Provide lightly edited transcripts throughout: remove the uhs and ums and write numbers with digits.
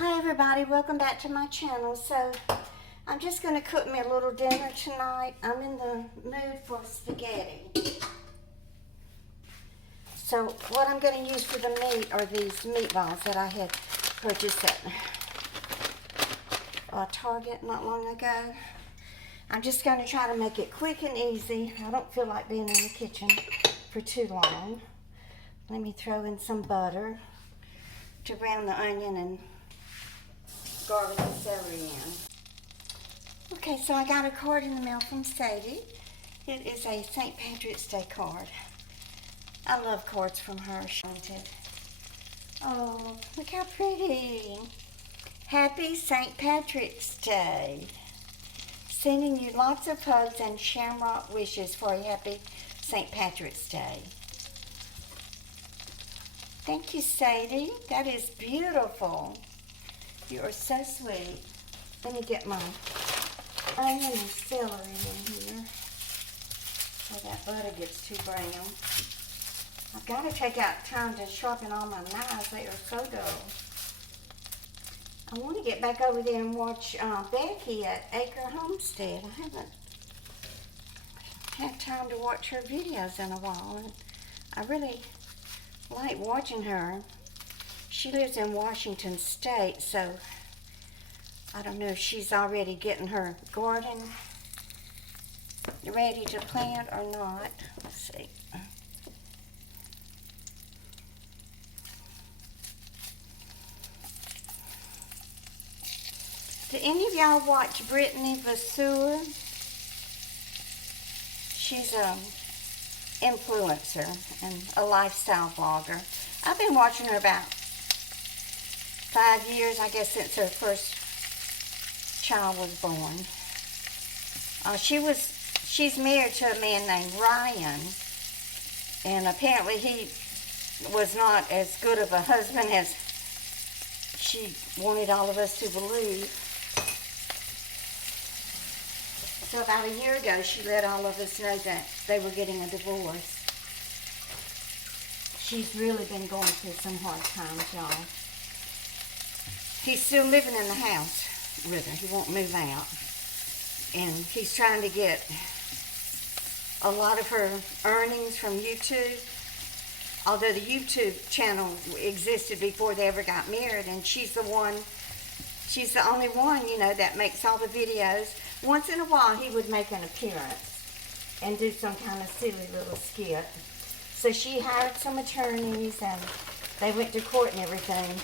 Hi everybody, welcome back to my channel. So I'm just going to cook me a little dinner tonight. I'm in the mood for spaghetti. So what I'm going to use for the meat are these meatballs that I had purchased at Target not long ago. I'm just going to try to make it quick and easy. I don't feel like being in the kitchen for too long. Let me throw in some butter to brown the onion and garlic and celery in. Okay, so I got a card in the mail from Sadie. It is a St. Patrick's Day card. I love cards from her. Oh, look how pretty. Happy St. Patrick's Day. Sending you lots of hugs and shamrock wishes for a happy St. Patrick's Day. Thank you, Sadie. That is beautiful. You are so sweet. Let me get my onion and celery in here so that butter gets too brown. I've got to take out time to sharpen all my knives. They are so dull. I want to get back over there and watch Becky at Acre Homestead. I haven't had time to watch her videos in a while. And I really like watching her. She lives in Washington State, so I don't know if she's already getting her garden ready to plant or not. Let's see. Do any of y'all watch Brittany Vasseur? She's an influencer and a lifestyle vlogger. I've been watching her about 5 years, I guess, since her first child was born. She's married to a man named Ryan, and apparently he was not as good of a husband as she wanted all of us to believe. So about a year ago, she let all of us know that they were getting a divorce. She's really been going through some hard times, y'all. He's still living in the house with her. He won't move out. And he's trying to get a lot of her earnings from YouTube. Although the YouTube channel existed before they ever got married, and she's the only one, you know, that makes all the videos. Once in a while, he would make an appearance and do some kind of silly little skit. So she hired some attorneys, and they went to court and everything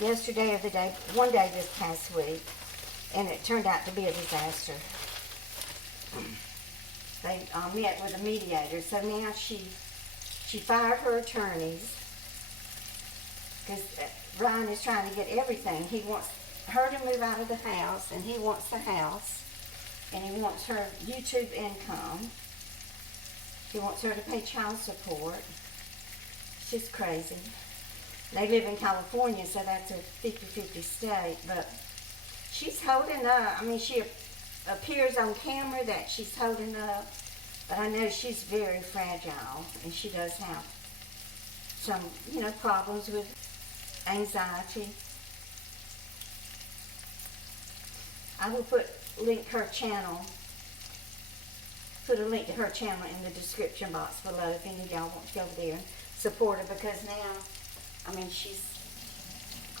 yesterday or one day this past week, and it turned out to be a disaster. They met with a mediator, so now she fired her attorneys because Ryan is trying to get everything. He wants her to move out of the house, and he wants the house, and he wants her YouTube income. He wants her to pay child support. It's just crazy. They live in California, so that's a 50-50 state, but she's holding up. I mean, she appears on camera that she's holding up, but I know she's very fragile, and she does have some, you know, problems with anxiety. I will put a link to her channel in the description box below if any of y'all want to go over there and support her, because now, I mean, she's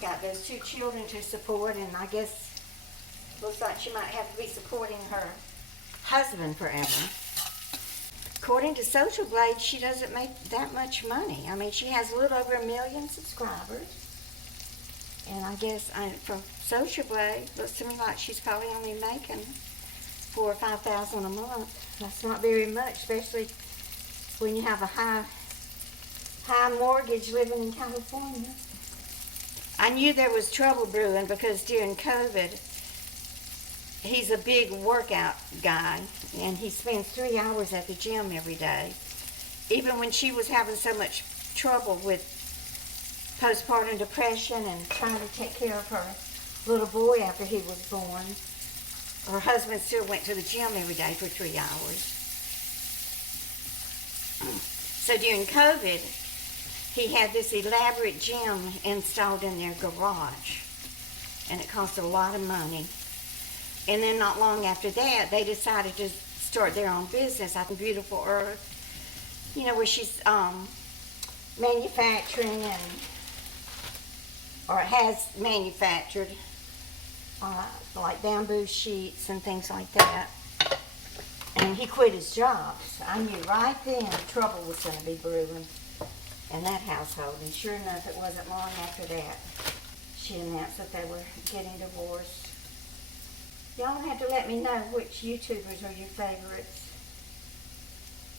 got those 2 children to support, and I guess looks like she might have to be supporting her husband forever. According to Social Blade, she doesn't make that much money. I mean, she has a little over 1 million subscribers. And I guess from Social Blade, looks to me like she's probably only making $4,000 or $5,000 a month. That's not very much, especially when you have a high mortgage living in California. I knew there was trouble brewing because during COVID, he's a big workout guy, and he spends 3 hours at the gym every day. Even when she was having so much trouble with postpartum depression and trying to take care of her little boy after he was born, her husband still went to the gym every day for 3 hours. So during COVID, he had this elaborate gym installed in their garage. and it cost a lot of money. And then not long after that, they decided to start their own business out in Beautiful Earth, you know, where she's manufacturing or has manufactured like bamboo sheets and things like that. And he quit his job. So I knew right then trouble was going to be brewing in that household. And sure enough, it wasn't long after that she announced that they were getting divorced. Y'all have to let me know which YouTubers are your favorites.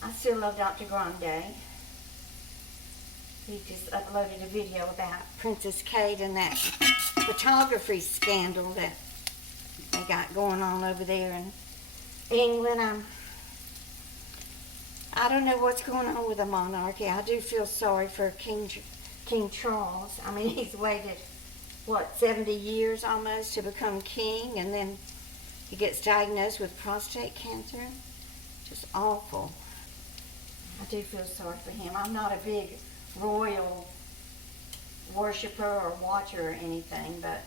I still love Dr. Grande. He just uploaded a video about Princess Kate and that photography scandal that they got going on over there in England. I don't know what's going on with the monarchy. I do feel sorry for King Charles. I mean, he's waited, what, 70 years almost to become king, and then he gets diagnosed with prostate cancer. Just awful. I do feel sorry for him. I'm not a big royal worshiper or watcher or anything, but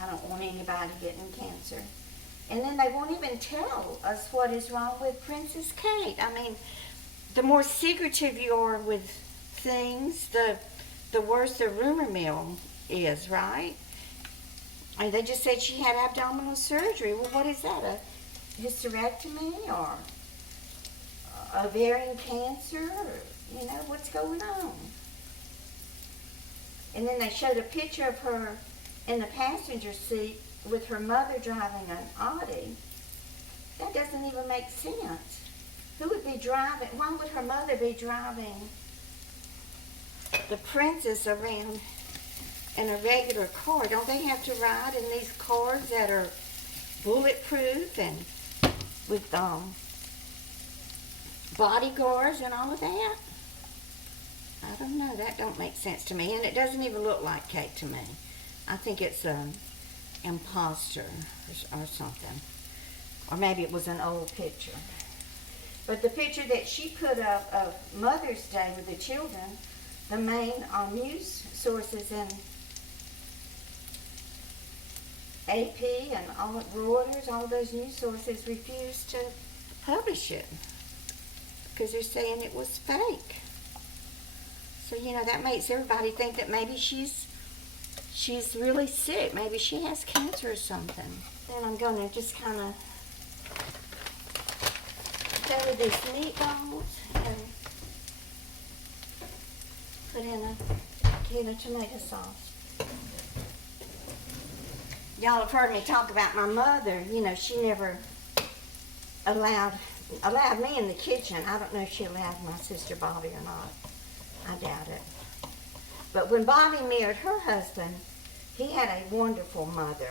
I don't want anybody getting cancer. And then they won't even tell us what is wrong with Princess Kate. I mean, the more secretive you are with things, the worse the rumor mill is, right? And they just said she had abdominal surgery. Well, what is that? A hysterectomy or ovarian cancer? Or, you know, what's going on? And then they showed a picture of her in the passenger seat with her mother driving an Audi. That doesn't even make sense. Who would be driving? Why would her mother be driving the princess around in a regular car? Don't they have to ride in these cars that are bulletproof and with bodyguards and all of that? I don't know. That don't make sense to me. And it doesn't even look like Kate to me. I think it's an imposter or something. Or maybe it was an old picture. But the picture that she put up of Mother's Day with the children, the main news sources in AP and all Reuters, all those news sources refused to publish it because they're saying it was fake. So, you know, that makes everybody think that maybe she's really sick. Maybe she has cancer or something. Then I'm going to just kind of cover these meatballs and put in a can of tomato sauce. Y'all have heard me talk about my mother. You know, she never allowed me in the kitchen. I don't know if she allowed my sister Bobby or not. I doubt it. But when Bobby married her husband, he had a wonderful mother.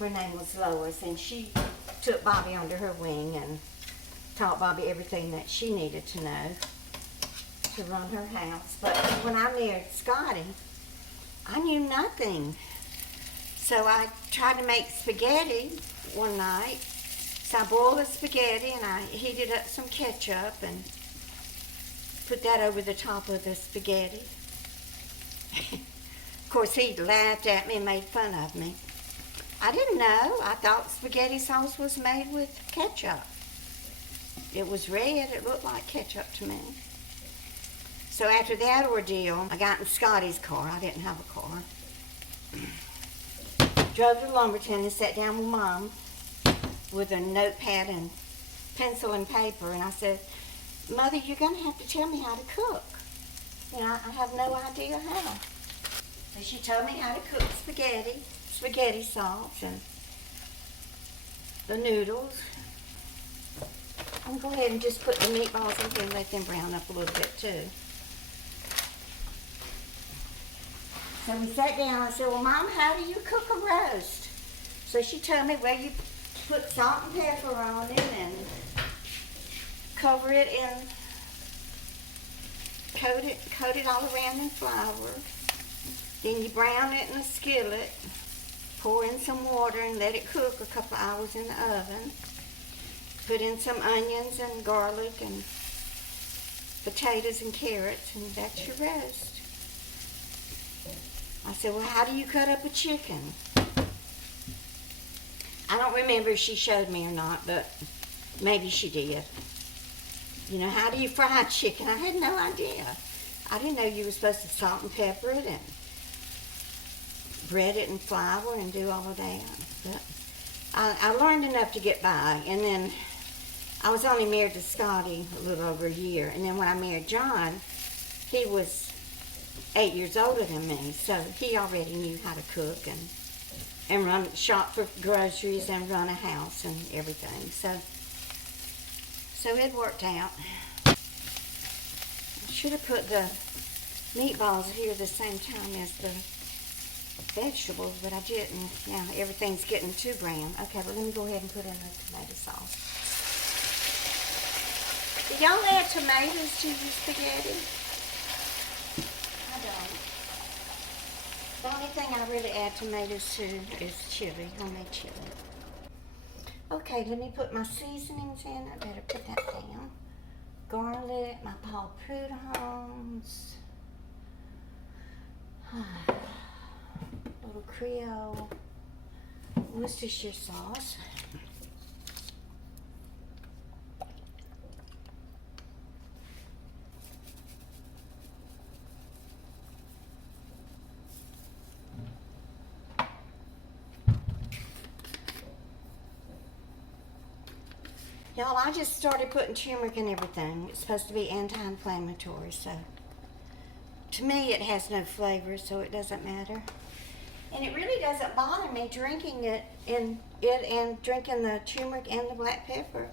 Her name was Lois, and she took Bobby under her wing and taught Bobby everything that she needed to know to run her house. But when I married Scotty, I knew nothing. So I tried to make spaghetti one night. So I boiled the spaghetti and I heated up some ketchup and put that over the top of the spaghetti. Of course, he laughed at me and made fun of me. I didn't know. I thought spaghetti sauce was made with ketchup. It was red. It looked like ketchup to me. So after that ordeal, I got in Scotty's car. I didn't have a car. Drove to Lumberton and sat down with Mom with a notepad and pencil and paper. And I said, Mother, you're going to have to tell me how to cook. You know, I have no idea how. So she told me how to cook spaghetti sauce, and the noodles. I'm going to go ahead and just put the meatballs in here and let them brown up a little bit too. So we sat down. I said, well, Mom, how do you cook a roast? So she told me, well, you put salt and pepper on it and cover it in, coat it all around in flour. Then you brown it in a skillet, pour in some water and let it cook a couple hours in the oven. Put in some onions and garlic and potatoes and carrots, and that's your roast. I said, well, how do you cut up a chicken? I don't remember if she showed me or not, but maybe she did. You know, how do you fry chicken? I had no idea. I didn't know you were supposed to salt and pepper it and bread it in flour and do all of that. But I learned enough to get by. And then I was only married to Scotty a little over a year. And then when I married John, he was 8 years older than me. So he already knew how to cook and shop for groceries and run a house and everything. So it worked out. I should have put the meatballs here the same time as the vegetables, but I didn't. Now everything's getting too brown. Okay, but let me go ahead and put in the tomato sauce. Do y'all add tomatoes to your spaghetti? I don't. The only thing I really add tomatoes to is chili, homemade chili. Okay, let me put my seasonings in. I better put that down. Garlic, my Paul Prud'hommes, little Creole, Worcestershire sauce. Y'all, I just started putting turmeric in everything. It's supposed to be anti-inflammatory, so to me it has no flavor, so it doesn't matter. And it really doesn't bother me drinking it and drinking the turmeric and the black pepper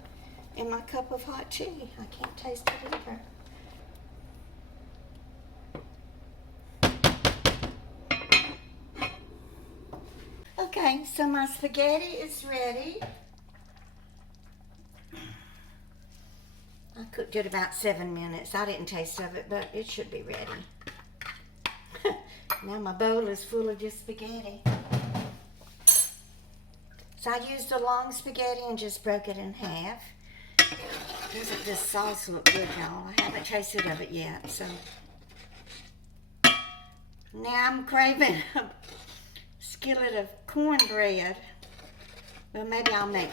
in my cup of hot tea. I can't taste it either. Okay, so my spaghetti is ready. I cooked it about 7 minutes. I didn't taste of it, but it should be ready. Now my bowl is full of just spaghetti. So I used a long spaghetti and just broke it in half. Doesn't this sauce look good, y'all? I haven't tasted of it yet, so. Now I'm craving a skillet of cornbread. Well, maybe I'll make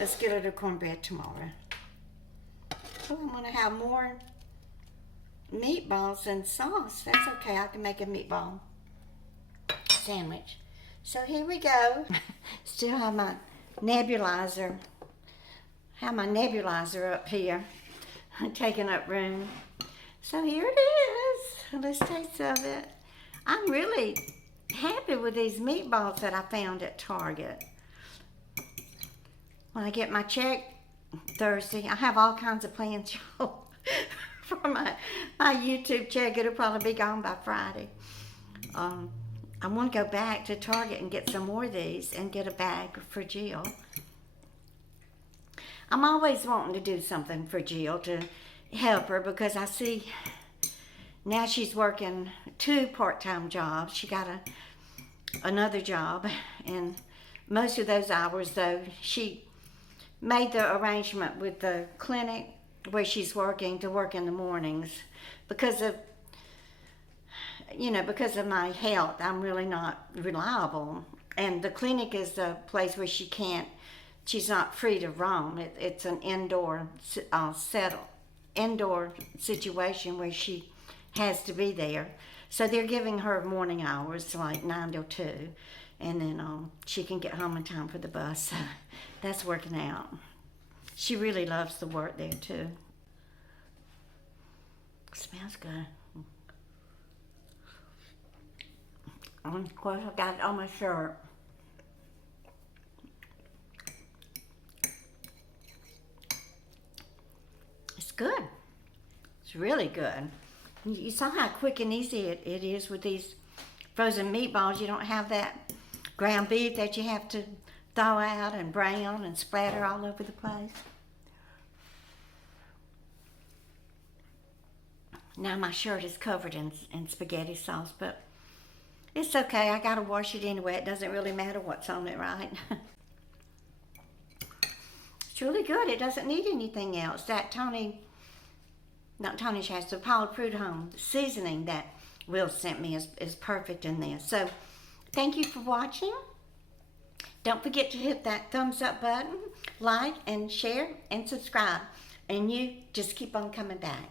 a skillet of cornbread tomorrow. Oh, I'm going to have more meatballs and sauce. That's okay. I can make a meatball sandwich. So here we go. Still have my nebulizer. Have my nebulizer up here, taking up room. So here it is. Let's taste some of it. I'm really happy with these meatballs that I found at Target. When I get my check Thursday, I have all kinds of plans, y'all, for my YouTube check. It'll probably be gone by Friday. I want to go back to Target and get some more of these and get a bag for Jill. I'm always wanting to do something for Jill to help her because I see now she's working 2 part-time jobs. She got another job, and most of those hours, though, she made the arrangement with the clinic where she's working to work in the mornings because of my health. I'm really not reliable, and the clinic is a place where she's not free to roam. It's an indoor situation where she has to be there. So they're giving her morning hours, like 9 till 2, and then she can get home in time for the bus. So that's working out. She really loves the work there too. Smells good. Of course, I got it on my shirt. It's good. It's really good. You saw how quick and easy it is with these frozen meatballs. You don't have that ground beef that you have to thaw out and brown and splatter all over the place. Now my shirt is covered in spaghetti sauce, but it's okay. I gotta wash it anyway. It doesn't really matter what's on it, right? It's really good. It doesn't need anything else. That Paul Prud'homme seasoning that Will sent me is perfect in this. So thank you for watching. Don't forget to hit that thumbs up button, like and share and subscribe. And you just keep on coming back.